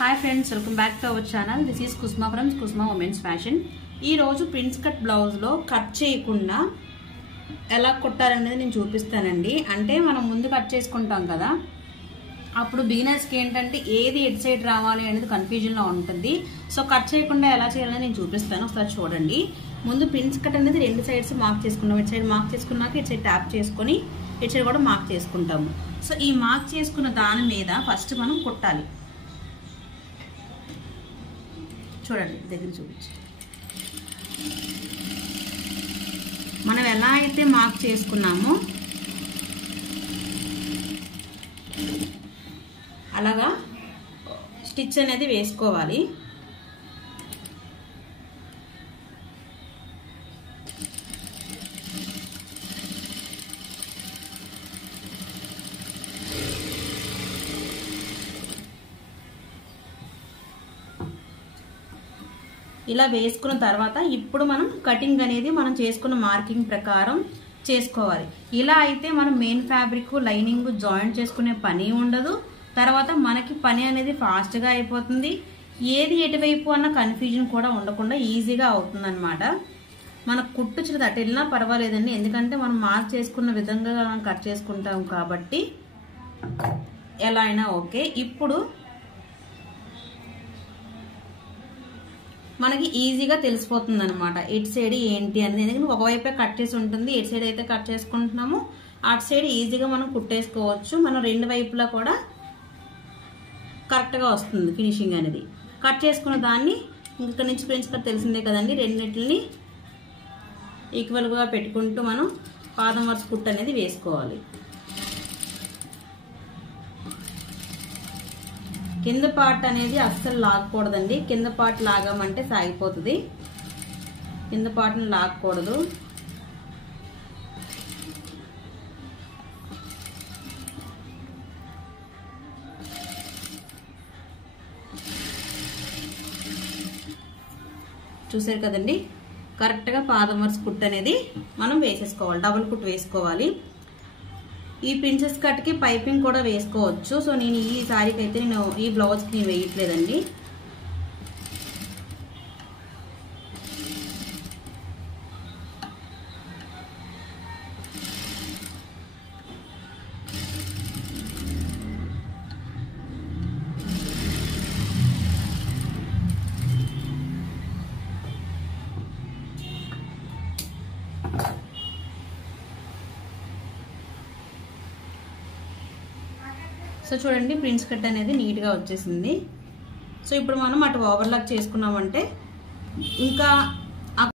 Hi friends, welcome back to our channel. This is Kusma from Kusma women's fashion. ఈ రోజు prince cut blouse లో cut చేయకుండా ఎలా కుట్టాలనేది నేను చూపిస్తానండి. అంటే మనం ముందు కట్ చేసుకుంటాం కదా, అప్పుడు బిగినర్స్ కి ఏంటంటే ఏది ఎడ్ సైడ్ రావాలి అనేది కన్ఫ్యూజన్ లో ఉంటుంది. సో కట్ చేయకుండా ఎలా చేయాలని నేను చూపిస్తాను, ఒకసారి చూడండి. ముందు ప్రిన్స్ కట్ అనేది రెండు సైడ్స్ మార్క్ చేసుకున్నాం. ఇటు సైడ్ మార్క్ చేసుకున్నాక ఇటు సైడ్ ట్యాప్ చేసుకుని ఇటు సైడ్ కూడా మార్క్ చేసుకుంటాము. సో ఈ మార్క్ చేసుకున్న దాని మీద ఫస్ట్ మనం కుట్టాలి. చూడండి, దగ్గర చూపించి మనం ఎలా అయితే మార్క్ చేసుకున్నామో అలాగా స్టిచ్ అనేది వేసుకోవాలి. ఇలా వేసుకున్న తర్వాత ఇప్పుడు మనం కటింగ్ అనేది మనం చేసుకున్న మార్కింగ్ ప్రకారం చేసుకోవాలి. ఇలా అయితే మనం మెయిన్ ఫ్యాబ్రిక్ లైనింగ్ జాయింట్ చేసుకునే పని ఉండదు. తర్వాత మనకి పని అనేది ఫాస్ట్గా అయిపోతుంది. ఏది ఎటువైపు అన్న కన్ఫ్యూజన్ కూడా ఉండకుండా ఈజీగా అవుతుంది అనమాట. మనకు కుట్టు చిన్నది అటు వెళ్ళినా పర్వాలేదండి, ఎందుకంటే మనం మార్క్ చేసుకున్న విధంగా మనం కట్ చేసుకుంటాం కాబట్టి ఎలా అయినా ఓకే. ఇప్పుడు మనకి ఈజీగా తెలిసిపోతుంది అనమాట ఇటు సైడ్ ఏంటి అనేది. ఎందుకంటే ఒకవైపే కట్ చేసి ఉంటుంది, ఇటు సైడ్ అయితే కట్ చేసుకుంటున్నాము, అటు సైడ్ ఈజీగా మనం కుట్టేసుకోవచ్చు. మనం రెండు వైపులా కూడా కరెక్ట్గా వస్తుంది ఫినిషింగ్ అనేది. కట్ చేసుకున్న దాన్ని ఇక్కడ నుంచి ప్రిన్స్ కట్ తెలిసిందే కదండి, రెండింటిని ఈక్వల్గా పెట్టుకుంటూ మనం పాదం వరుస కుట్టు అనేది వేసుకోవాలి. కింద పార్ట్ అనేది అస్సలు లాగకూడదండి. కింద పార్ట్ లాగామంటే సాగిపోతుంది. కింద పార్ట్ని లాగకూడదు. చూసారు కదండి, కరెక్ట్గా పాదం వరుస కుట్టు అనేది మనం వేసేసుకోవాలి. డబుల్ కుట్టు వేసుకోవాలి. ఈ ప్రిన్సెస్ కట్ కి పైపింగ్ కూడా వేసుకోవచ్చు. సో నేను ఈ సారీకి అయితే నేను ఈ బ్లౌజ్ కి నేను వేయట్లేదండి. సో చూడండి, ప్రిన్స్ కట్ అనేది నీట్గా వచ్చేసింది. సో ఇప్పుడు మనం అటు ఓవర్లాక్ చేసుకున్నామంటే ఇంకా